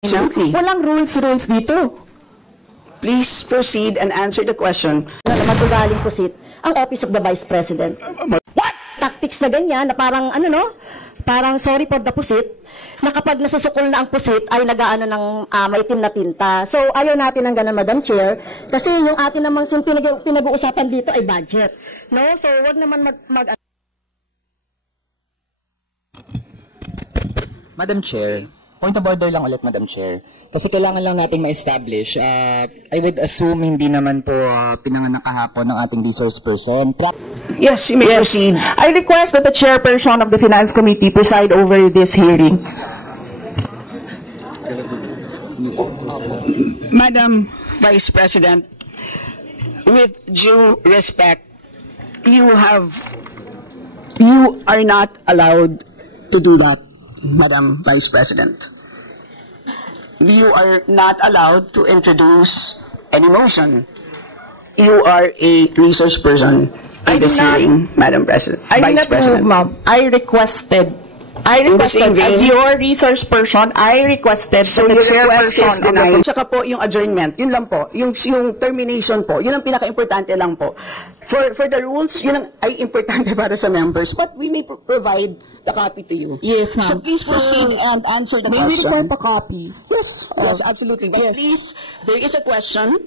Absolutely. Walang rules dito. Please proceed and answer the question. Matugaling pusit ang Office of the Vice President. What? Tactics na ganyan, na parang, parang sorry for the pusit, na kapag nasusukol na ang pusit, ay nagaano ng maitim na tinta. So, ayaw natin ng ganun, Madam Chair, kasi yung atin namang pinag-uusapan dito ay budget. No? So, wag naman Madam Chair, point of order lang ulit, Madam Chair. Kasi kailangan lang nating ma-establish. I would assume hindi naman po pinanganak kahapon ng ating resource person. Yes, you may proceed. I request that the chairperson of the Finance Committee preside over this hearing. Madam Vice President, with due respect, you are not allowed to do that, Madam Vice President. You are not allowed to introduce any motion. You are a resource person in this hearing, Madam President. I did not move, ma'am. I requested as your resource person, I requested So that the your request is chairperson denied. Tsaka po yung adjournment, yun lang po. Yung termination po, yun ang pinaka-importante lang po. For the rules, yun ang ay importante para sa members. But we may provide the copy to you. Yes, ma'am. So please proceed and answer the May we question. request a copy? Yes, absolutely. But please, there is a question.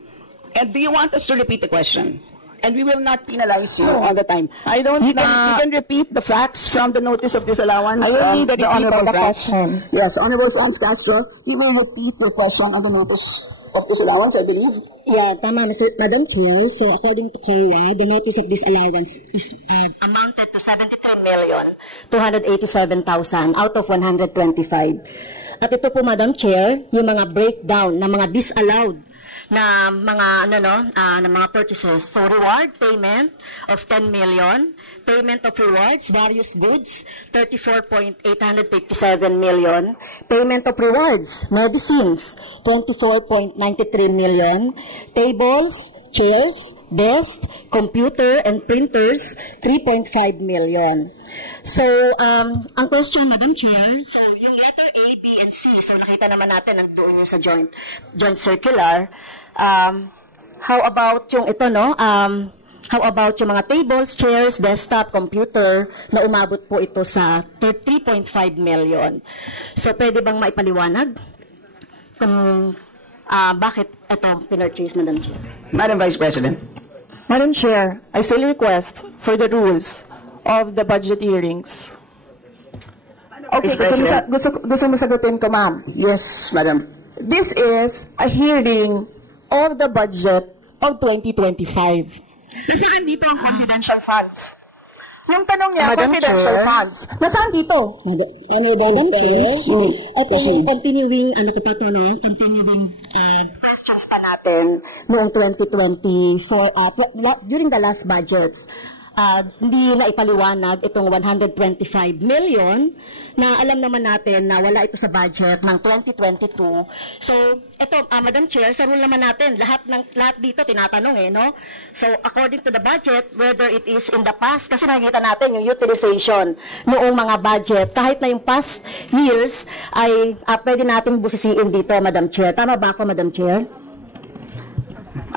And do you want us to repeat the question? And we will not penalize you on the time. I don't. You can repeat the facts from the notice of disallowance. I will need a repeat Honorable of the Franz. question. Yes, Honorable Franz Castro, you will repeat your question on the notice of disallowance, I believe. Yeah, tama, Madam Chair. So, according to COA, the notice of disallowance is amounted to 73,287,000 out of 125. At ito po, Madam Chair, yung mga breakdown ng mga disallowed na mga na mga purchases. So reward payment of 10 million, payment of rewards, various goods, 34.857 million, payment of rewards, medicines, 24.93 million, tables, chairs, desks, computer and printers, 3.5 million. So, ang question, Madam Chair, so yung letter A, B, and C, so nakita naman natin nandoon yung sa joint circular. How about yung ito, no? How about yung mga tables, chairs, desktop, computer, na umabot po ito sa 3.5 million. So, pwede bang maipaliwanag kung bakit ito pinurchase, Madam Chair? Madam Vice President. Madam Chair, I still request for the rules of the budget hearings. Okay, gusto mo sagutin ko, ma'am. Yes, Madam. This is a hearing of the budget of 2025. Nasaan dito ang confidential funds? Yung tanong niya, Madam confidential Chair. funds. Nasaan dito? Madam Chair, ito yung continuing, continuing questions pa natin noong 2024, during the last budgets. Hindi na ipaliwanag itong 125 million na alam naman natin na wala ito sa budget ng 2022. So, ito, Madam Chair, sa rule naman natin, lahat dito tinatanong no? So, according to the budget, whether it is in the past, kasi nakikita natin yung utilization noong mga budget, kahit na yung past years, ay pwede nating busisiin dito, Madam Chair. Tama ba ako, Madam Chair?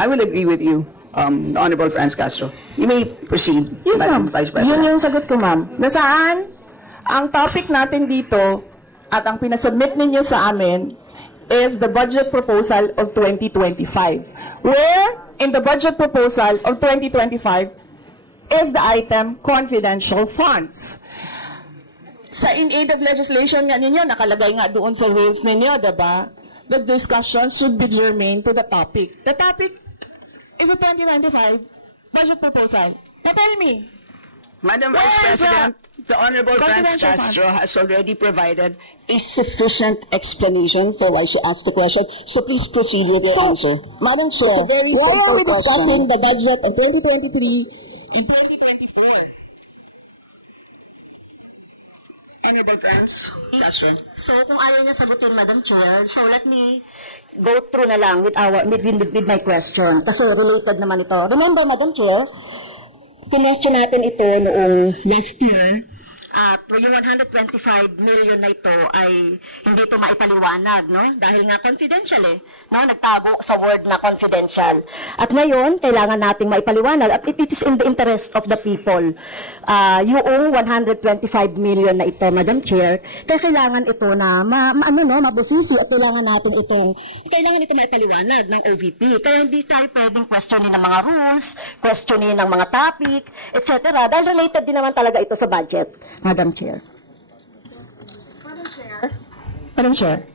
I will agree with you, the Honorable Franz Castro. You may proceed, Yes, Madam ma'am. Vice President. Yun yung sagot ko, ma'am. Nasaan ang topic natin dito at ang pinasubmit ninyo sa amin is the budget proposal of 2025. Where in the budget proposal of 2025 is the item confidential funds. Sa in aid of legislation nga ninyo, nakalagay nga doon sa rules ninyo, diba? The discussion should be germane to the topic. The topic is a 2025 budget proposal. But tell me, Madam Vice President, the Honorable Franz Castro has already provided a sufficient explanation for why she asked the question. So please proceed with your answer. Madam Chair, It's a very why are simple we discussing question. the budget of 2023 in 2024? Honorable Franz Castro. So, kung ayaw niya sagutin, Madam Chair, so let me go through na lang with my question. Kasi related naman ito. Remember, Madam Chair, kinestyon natin ito noong last year at yung 125 million na ito ay hindi ito maipaliwanag, no? Dahil nga confidential no? Nagtago sa word na confidential. At ngayon, kailangan nating maipaliwanag at it is in the interest of the people. Yung 125 million na ito, Madam Chair, kaya kailangan ito na mabusisi at kailangan ito maipaliwanag ng OVP. Kaya hindi tayo pwedeng questionin ng mga rules, questionin ng mga topic, etc. Dahil related din naman talaga ito sa budget, Madam Chair. Madam Chair.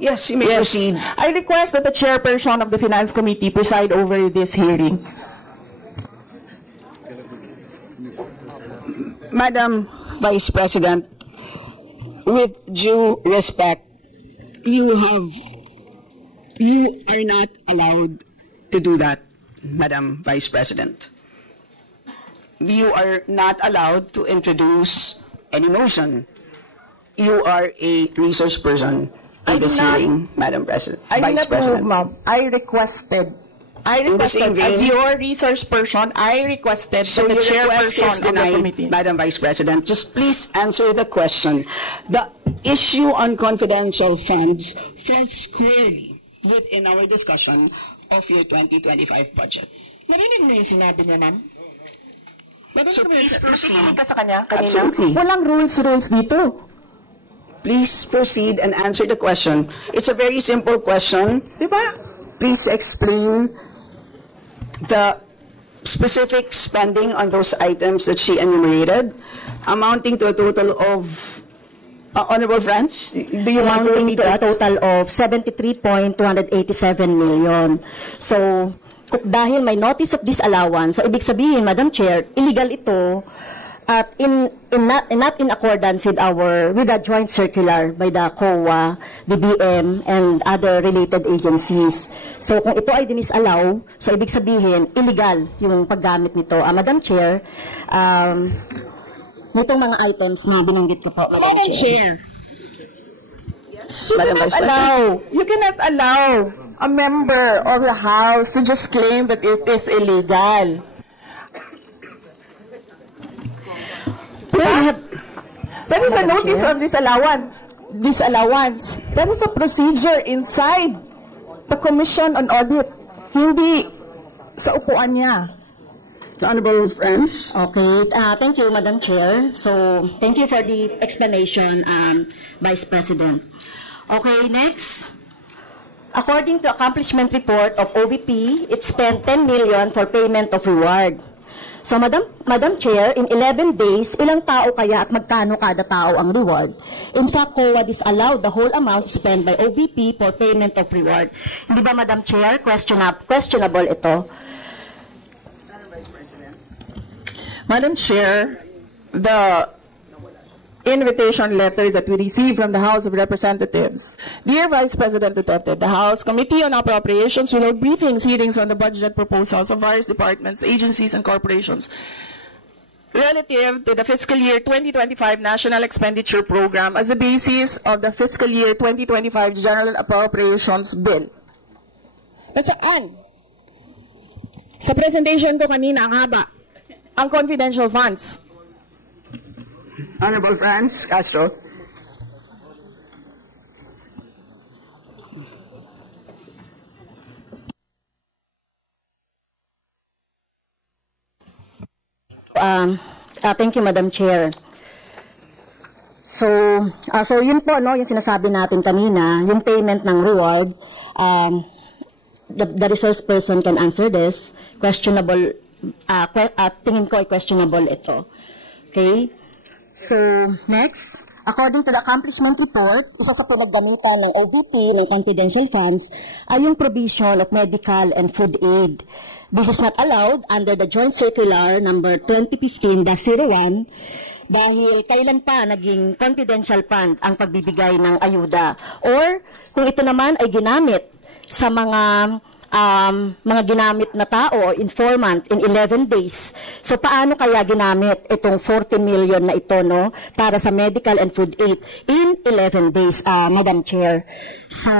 Yes, you may proceed. I request that the chairperson of the Finance Committee preside over this hearing. Madam Vice President, with due respect, you are not allowed to do that, Madam Vice President. You are not allowed to introduce any motion. You are a resource person in this hearing, Madam President. Vice President. Ma'am. I requested, as your resource person, I requested So that the your request is chairperson of the denied, committee. Madam Vice President. Just please answer the question. The issue on confidential funds falls squarely within our discussion of your 2025 budget. Narinig mo yung sinabi niya, ma'am? So please proceed. Nakikinig ka sa kanya kanina? Absolutely. Walang rules dito. Please proceed and answer the question. It's a very simple question. Diba? Please explain the specific spending on those items that she enumerated, amounting to a total of, Honorable Friends, do you want to Amounting repeat to a that? total of 73.287 million. So, dahil may notice of disallowance, so ibig sabihin, Madam Chair, illegal ito at not in accordance with the joint circular by the COA, DBM, and other related agencies. So, kung ito ay dinisallow, so ibig sabihin, illegal yung paggamit nito. Madam Chair, nitong mga items na binanggit ko po, Madam Chair. Madam Vice President. You cannot allow a member of the House to just claim that it is illegal. That is a notice of disallowance. That is a procedure inside the Commission on Audit. Hindi sa upuan niya. Honorable Friends. Okay, thank you, Madam Chair. So, thank you for the explanation, Vice President. Okay, next. According to accomplishment report of OVP, it spent 10 million for payment of reward. So, Madam Chair, in 11 days, ilang tao kaya at magkano kada tao ang reward? In fact, COA disallowed the whole amount spent by OVP for payment of reward. Hindi ba, Madam Chair, questionable ito? Madam Chair, the invitation letter that we received from the House of Representatives. Dear Vice President Duterte, the House Committee on Appropriations will hold briefings, hearings on the budget proposals of various departments, agencies, and corporations relative to the fiscal year 2025 National Expenditure Program as the basis of the fiscal year 2025 General Appropriations Bill. Nasaan? Sa presentation ko kanina, ang haba. Ang confidential funds. Honorable Franz Castro. Thank you, Madam Chair. So yun po, no, yung sinasabi natin kanina, yung payment ng reward, the resource person can answer this. Questionable, tingin ko ay questionable ito. Okay? So, next, according to the accomplishment report, isa sa pinaggamitan ng OVP ng confidential funds ay yung provision of medical and food aid. This is not allowed under the Joint Circular number 2015-01 dahil kailan pa naging confidential fund ang pagbibigay ng ayuda. Or kung ito naman ay ginamit sa mga ginamit na tao o informant in 11 days. So paano kaya ginamit itong 40 million na ito, no, para sa medical and food aid in 11 days, Madam Chair? So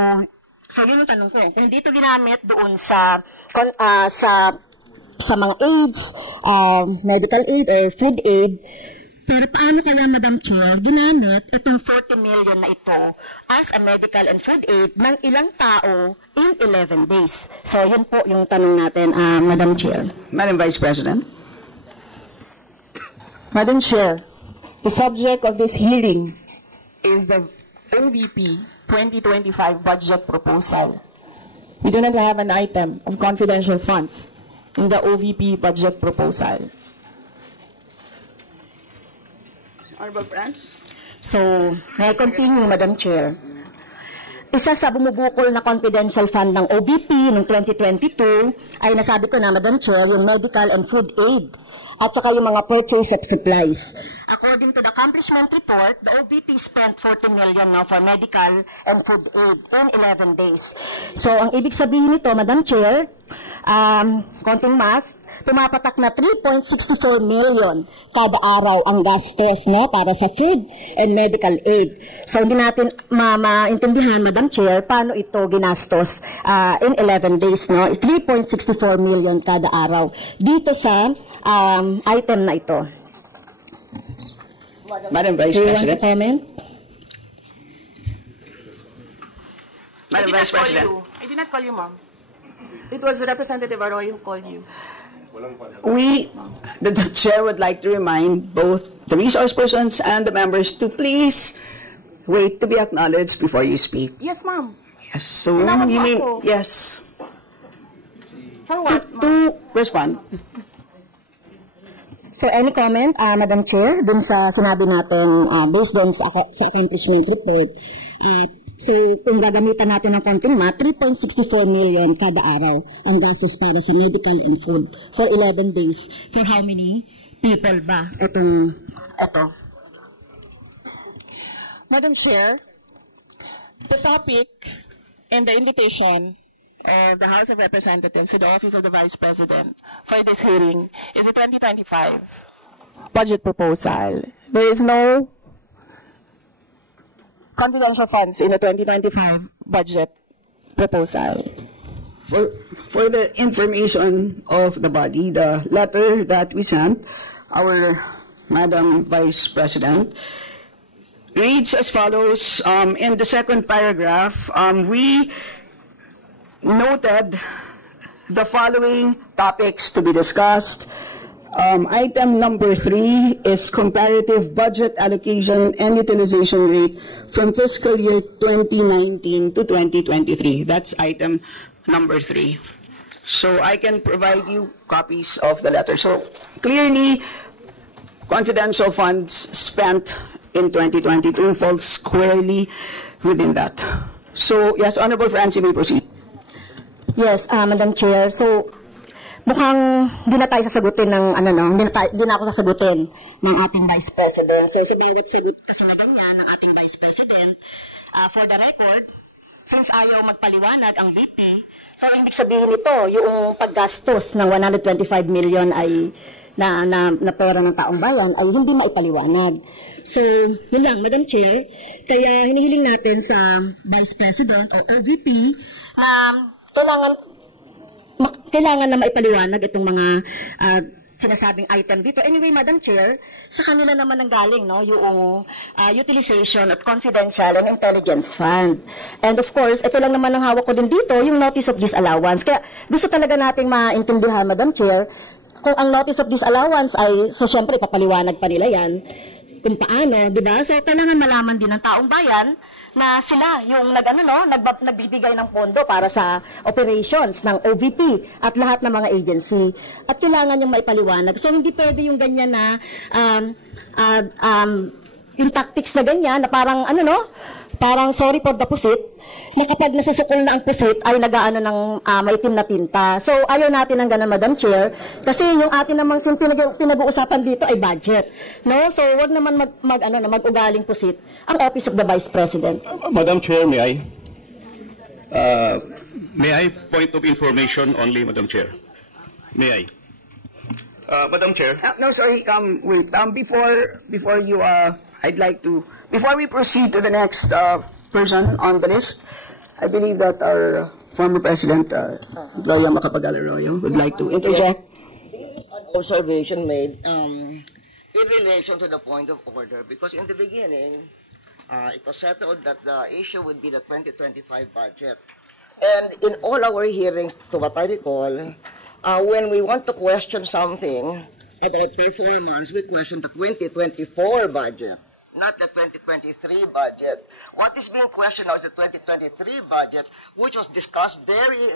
yun yung tanong ko. Kung dito ginamit doon sa mga aids, medical aid or food aid, Pero paano kaya, Madam Chair, ginamit itong 40 million na ito as a medical and food aid ng ilang tao in 11 days? So, yun po yung tanong natin, Madam Chair. Madam Vice President. Madam Chair, the subject of this hearing is the OVP 2025 budget proposal. We do not have an item of confidential funds in the OVP budget proposal. Honorable Friends. So, may I continue, Madam Chair? Isa sa bumubukol na confidential fund ng OBP noong 2022 ay nasabi ko na, Madam Chair, yung medical and food aid at saka yung mga purchase of supplies. According to the accomplishment report, the OBP spent 40 million now for medical and food aid in 11 days. So, ang ibig sabihin nito, Madam Chair, konting math, tumapatak na 3.64 million kada araw ang gastos, no, para sa food and medical aid. So, hindi natin maintindihan, Madam Chair, paano ito ginastos in 11 days, no? 3.64 million kada araw dito sa item na ito. Madam Vice Do you want to President. comment? Madam Vice President. I did not call you, ma'am. It was Representative Arroyo who called you. The chair would like to remind both the resource persons and the members to please wait to be acknowledged before you speak. Yes, ma'am. Yes, so Tinawag you mo mean, ako. yes, For what, ma'am? to respond. So, any comment, Madam Chair, dun sa sinabi natin based on sa accomplishment report? So, kung gagamitan natin ng konting math, 3.64 million kada araw ang gastos para sa medical and food for 11 days. For how many people ba ito? Madam Chair, the topic and the invitation of the House of Representatives to the Office of the Vice President for this hearing is the 2025 budget proposal. There is no confidential funds in the 2025 budget proposal. For the information of the body, the letter that we sent, our Madam Vice President, reads as follows. In the second paragraph, we noted the following topics to be discussed. Item number 3 is comparative budget allocation and utilization rate from fiscal year 2019 to 2023. That's item number 3. So I can provide you copies of the letter. So clearly, confidential funds spent in 2022 falls squarely within that. So yes, Honorable Francie, may proceed. Yes, Madam Chair. So, mukhang di na tayo sasagutin ng, di na ako sasagutin ng ating Vice President. So, sa bawat sagot kasi na ganyan ng ating Vice President, for the record, since ayaw magpaliwanag ang VP, so, ibig sabihin nito, yung paggastos ng 125 million ay na pera ng taong bayan ay hindi maipaliwanag. So, yun lang, Madam Chair. Kaya hinihiling natin sa Vice President o OVP na kailangan na maipaliwanag itong mga sinasabing item dito. Anyway, Madam Chair, sa kanila naman ang galing, no, yung utilization of confidential and intelligence fund. And of course, ito lang naman ang hawak ko din dito, yung notice of disallowance. Kaya gusto talaga nating maintindihan, Madam Chair, kung ang notice of disallowance ay, so syempre, papaliwanag pa nila yan, kung paano, di ba? So, kailangan malaman din ng taong bayan na sila yung nagbibigay ng pondo para sa operations ng OVP at lahat ng mga agency. At kailangan yung maipaliwanag. So, hindi pwede yung ganyan na yung tactics na ganyan na parang, parang sorry for the pusit, na kapag nasusukol na ang pusit ay nagaano ng maitim na tinta. So, ayaw natin ng ganun, Madam Chair, kasi yung atin namang pinag-uusapan dito ay budget. No? So, wag naman mag-ugaling pusit ang Office of the Vice President. Madam Chair, may I point of information only, Madam Chair? May I? Madam Chair. No, sorry. Wait. Before you, I'd like to. Before we proceed to the next person on the list, I believe that our former President, Gloria Macapagal Arroyo, would like to interject. Observation made. in relation to the point of order, because in the beginning, it was settled that the issue would be the 2025 budget. And in all our hearings, to what I recall, when we want to question something about performance, we question the 2024 budget, not the 2023 budget. What is being questioned now is the 2023 budget, which was discussed very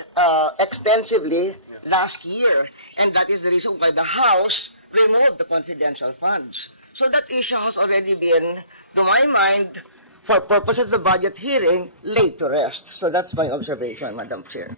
extensively last year. And that is the reason why the House removed the confidential funds. So that issue has already been, to my mind, for purposes of the budget hearing, laid to rest. So that's my observation, Madam Chair.